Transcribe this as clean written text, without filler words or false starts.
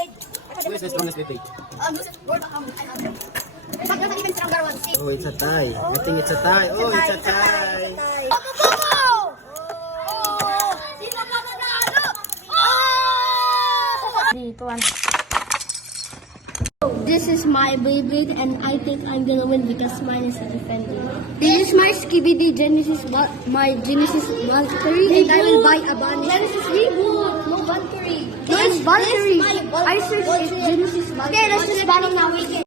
blade. Who is the strongest with blade? Pag nasa defense number 1, see. Oh, it's a tie. I think it's a tie. Oh, it's a tie. This is my Beyblade and I think I'm gonna win because mine is a defender. This is my Skibidi Genesis, my Genesis Valkyrie, and I will buy a bunny. Genesis Reboot! No Valkyrie. No, it's Valkyrie. I searched it, Genesis Valkyrie. Okay, let's just buy it now.